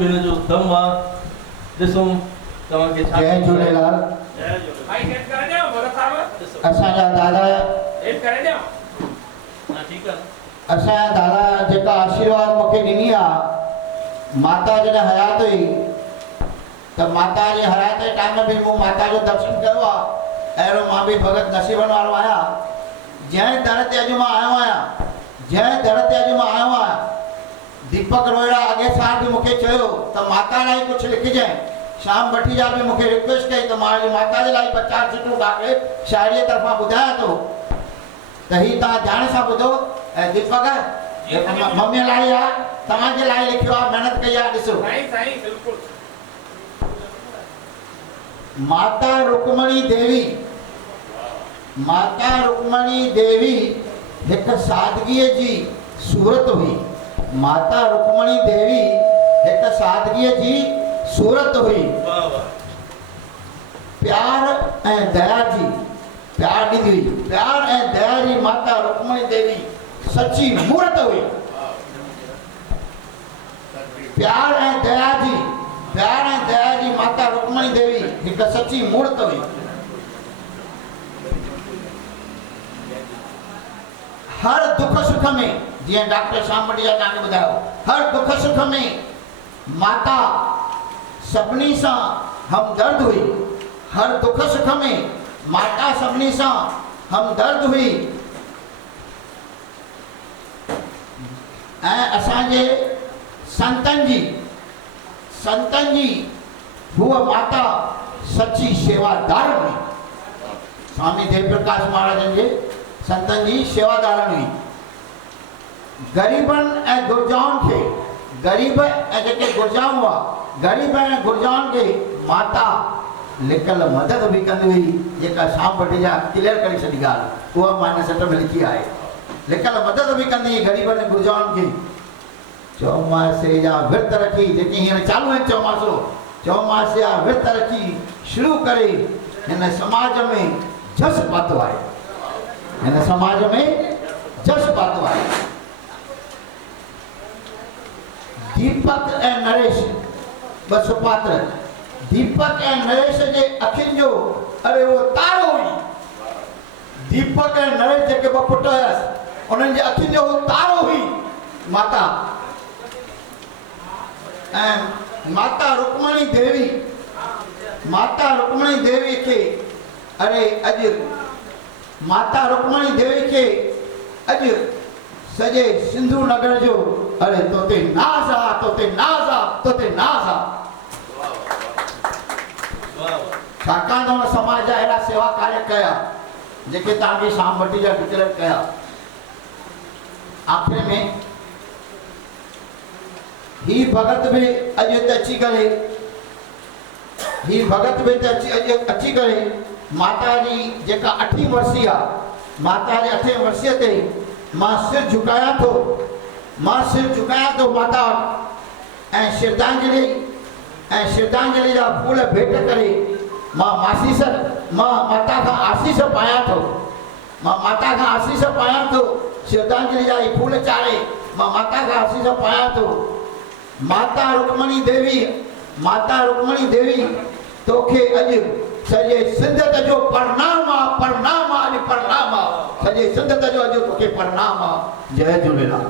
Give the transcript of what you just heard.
हिन जो दम आ ॾिसूं तव्हांखे छा। जय झूलेलाल। भाई हेड करे ॾियो भरत साहब। असांजा दादा हेड करे ॾियो। हां ठीक आहे। असांजा दादा जेका आशीर्वाद मूंखे ॾिनी आहे, माता जॾहिं हयात हुई त माता जे हयात जे टाइम में मूं माता जो दर्शन कयो आहे। अहिड़ो मां बि भगत नसीबनि वारो आहियां। जंहिं दर ते अॼु मां आयो आहियां, जंहिं दर ते अॼु मां आयो आहियां, दीपक रोहिड़ा अॻे साल बि मूंखे चयो त माता लाइ कुझु लिखिजांइ। श्याम भटीजा बि मूंखे रिक्वेस्ट कई त मां माता जे लाइ 50 चिठियूं तव्हांखे शाइरीअ तरफ़ां ॿुधायां थो त हीउ तव्हां ध्यान सां ॿुधो। ऐं दीपक मम्मीअ लाइ आहे, तव्हांजे लाइ लिखियो आहे, महिनत कई आहे। ॾिसो साईं साईं बिल्कुल। माता रुक्मणी देवी, माता रुक्मणी देवी हिकु सादगीअ जी सूरत हुई। माता रुक्मणी देवी हिकु सादगीअ जी सूरत हुई। प्यार ऐं दया जी, प्यार ॾींदी हुई, प्यार ऐं दया जी माता रुक्मणी देवी सची मूर्त हुई। प्यार ऐं दया जी, प्यार ऐं दया जी माता रुक्मणी देवी हिकु सची मूर्त हुई। हर दुख सुख में, जीअं डॉक्टर श्याम भटीजा तव्हांखे ॿुधायो, हर दुख सुख में माता सभिनी सां हमदर्द हुई। हर दुख सुख में माता सभिनी सां हमदर्द हुई। ऐं असांजे संतनि जी हूअ माता सची सेवादार हुई। स्वामी देवप्रकाश महाराजनि जे संतनि जी सेवादार हुई। ग़रीबनि ऐं गुरजाउनि खे, ग़रीब ऐं जेके गुरजाऊं हुआ, ग़रीब ऐं गुरजाउनि खे माता लिकल मदद बि कंदी हुई। जेका श्याम भटीजा क्लियर करे छॾी ॻाल्हि, उहा मां हिन सट में लिखी आहे। लिकल मदद बि कंदी हुई ग़रीबनि ऐं गुरजाउनि खे। चौमासे जा विर्त रखी, जेके हींअर चालू आहिनि चौमासो, चौमासे जा विर्त रखी शुरू करे हिन समाज में जस पातो आहे। हिन समाज में जस पातो आहे। दीपक ऐं नरेश ॿ सुपात्र, दीपक ऐं नरेश जे अखियुनि जो अरे उहो तारो हुई। दीपक ऐं नरेश जेके ॿ पुट हुयसि, उन्हनि जे अखियुनि जो उहो तारो हुई माता। ऐं माता रुक्मणी देवी, माता रुक्मणी देवी खे अरे अॼु, माता रुक्मणी देवी खे अॼु सॼे सिंधु नगर जो अरे तोते नाज़ आ, तोते नाज़ आ, तोते नाज़ आ। छाकाणि त हुन समाज जा अहिड़ा सेवा कार्य कया जेके तव्हांखे श्याम भटीजा डिक्लेयर कया। आख़िर में ही भगत बि अॼु हिते अची करे, ही भगत बि हिते अची करे माता जी जेका 8वीं वर्सी आहे, माता जे 8वें वर्सीअ ते मां सिर झुकायां थो, मां सिर झुकायां थो माता। ऐं श्रद्धांजलि जा फूल भेट करे मां माता खां आसीस पायां थो, मां माता खां आसीस पायां थो। श्रद्धांजलि जा ही फूल चाढ़े मां माता खां आसीस पायां थो। माता रुक्मणी देवी, माता रुक्मणी देवी तोखे अॼु सॼे सिंधत जो प्रणाम आहे, प्रणाम आहे, अॼु प्रणाम आहे। सॼे सिंधत जो अॼु तोखे प्रणाम आहे। जय झूलेलाल।